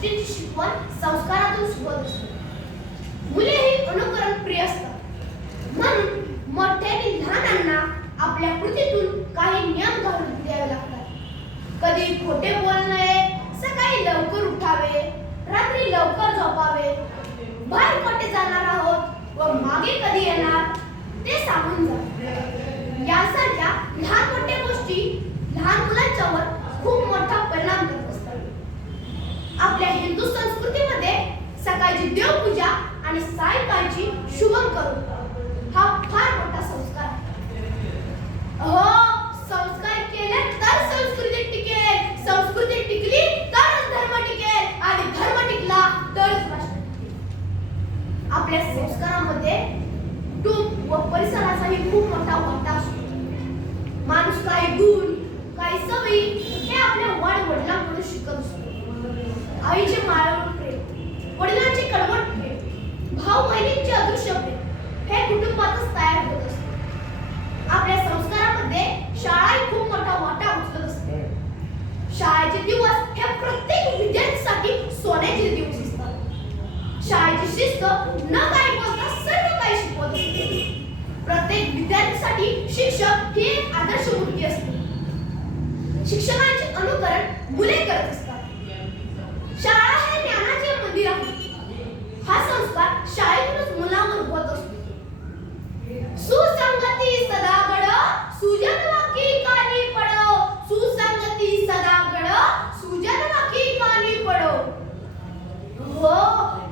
गोष्टींची शिकवण संस्कारातून सुरू असते. मुले ही अनुकरण प्रिय असतात, म्हणून मोठ्यांनी लहानांना आपल्या कृतीतून काही नियम घालून द्यावे लागतात. कधी खोटे बोलू नये, सकाळी लवकर उठावे, रात्री लवकर झोपावे, बाहेर कोठे जाणार आहोत व मागे कधी येणार ते सांगून जा. यासारख्या लहान मोठ्या गोष्टी लहान मुलांच्यावर खूप मोठा परिणाम करत असतात. आपल्या हिंदू संस्कृतीमध्ये सकाळची देवपूजा आणि सायंकाळची शुभम करून हा फार मोठा संस्कार आहे. संस्कार केले तर संस्कृती टिकेल, संस्कृती टिकली तरच धर्म टिकेल आणि धर्म टिकला तरच राष्ट्र टिकेल. आपल्या संस्कारामध्ये कुटुंब व परिसराचाही खूप मोठा वाटा असतो. माणूस काही गुण, काही सवयी हे आपल्या वडिलांकडून शिकत असतो. आईचे मायाळू प्रेम, वडिलांचे कडवट प्रेम, भाऊ बहिणींचे अदृश्य प्रेम हे कुटुंबातच तयार होत असते. आपल्या संस्कारामध्ये शाळा खूप मोठा वाटा उचलत असते. शाळेचे दिवस हे प्रत्येक विद्यार्थ्यासाठी सोन्याचे दिवस असतात. शाळेची शिस्त न काही बोलता सर्व काही शिकवत असते. प्रत्येक विद्यार्थ्यासाठी शिक्षक ही एक आदर्श मूर्ती असते. शिक्षकांचे अनुकरण मुले करत असतात. शाळा हे ज्ञानाचे मंदिर आहे. हा संस्कार शाळेतूनच मुलांवर होत असतो. सुसंगती सदा घड, सुजन वाकी कानी पडो. सुसंगती सदा घड, सुजन वाकी कानी पडो.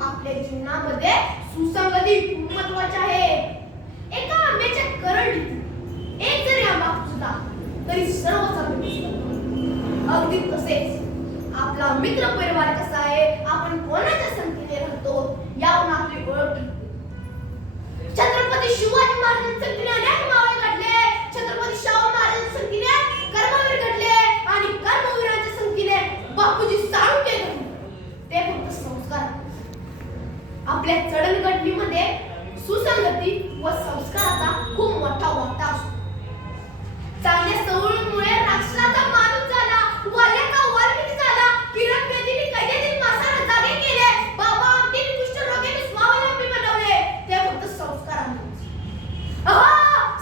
आपल्या जीवनामध्ये सुसंगती खूप महत्त्वाची आहे. एका आंब्याच्या करंडीत एक जरी आंबा फुटला तरी सर्वच आंबे फुटतात. अगदी तसेच आपला मित्र परिवार कसा आहे, आपण कोणाच्या संगतीने राहतो यावरून आपली ओळख ठरते. छत्रपती शिवाजी महाराजांच्या संगतीने अनेक मावळे घडले, छत्रपती शाहू महाराजांच्या संगतीने कर्मवीर घडले आणि कर्मवीरांच्या संगतीने बापूजी साळुंखे घडले. ते फक्त संस्कार. आपल्या जडणघडणीमध्ये सुसंगती व संस्काराचा खूप मोठा वाटा असतो. चांगल्या सवयींमुळे राक्षसाचा माणूस झाला, वाल्याचा वाल्मिकी झाला, किरण बेदीने कैदेतील माणसाला जागे केले, बाबा आमटेने कुष्ठरोग्याने स्वावलंबी बनवले. ते फक्त संस्कारामुळे.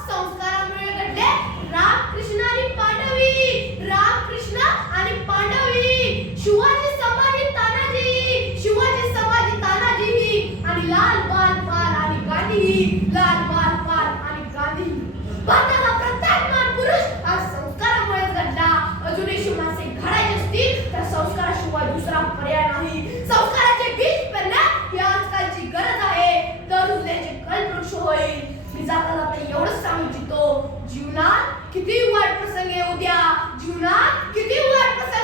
संस्कारामुळे घडले राम कृष्ण आणि पांडवी, राम कृष्ण आणि पांडवी, शिवाजी संभाजी तानाजी, शिवाजी संभाजी तानाजी आणि लाल बाल पाल आणि गांधी, लाल बाल पाल आणि गांधी. भारताला प्रत्येक मान पुरुष हा संस्कारामुळेच घडला. अजूनही शिवमासे घडायचे असतील तर संस्काराशिवाय दुसरा पर्याय नाही. संस्काराचे बीज पेरणे ही आजकालची गरज आहे, तर उद्याचे कल्पवृक्ष होईल. मी जाता जाता एवढंच सांगू इच्छितो, जीवनात किती वाईट प्रसंग येऊ द्या, जीवनात किती वाईट प्रसंग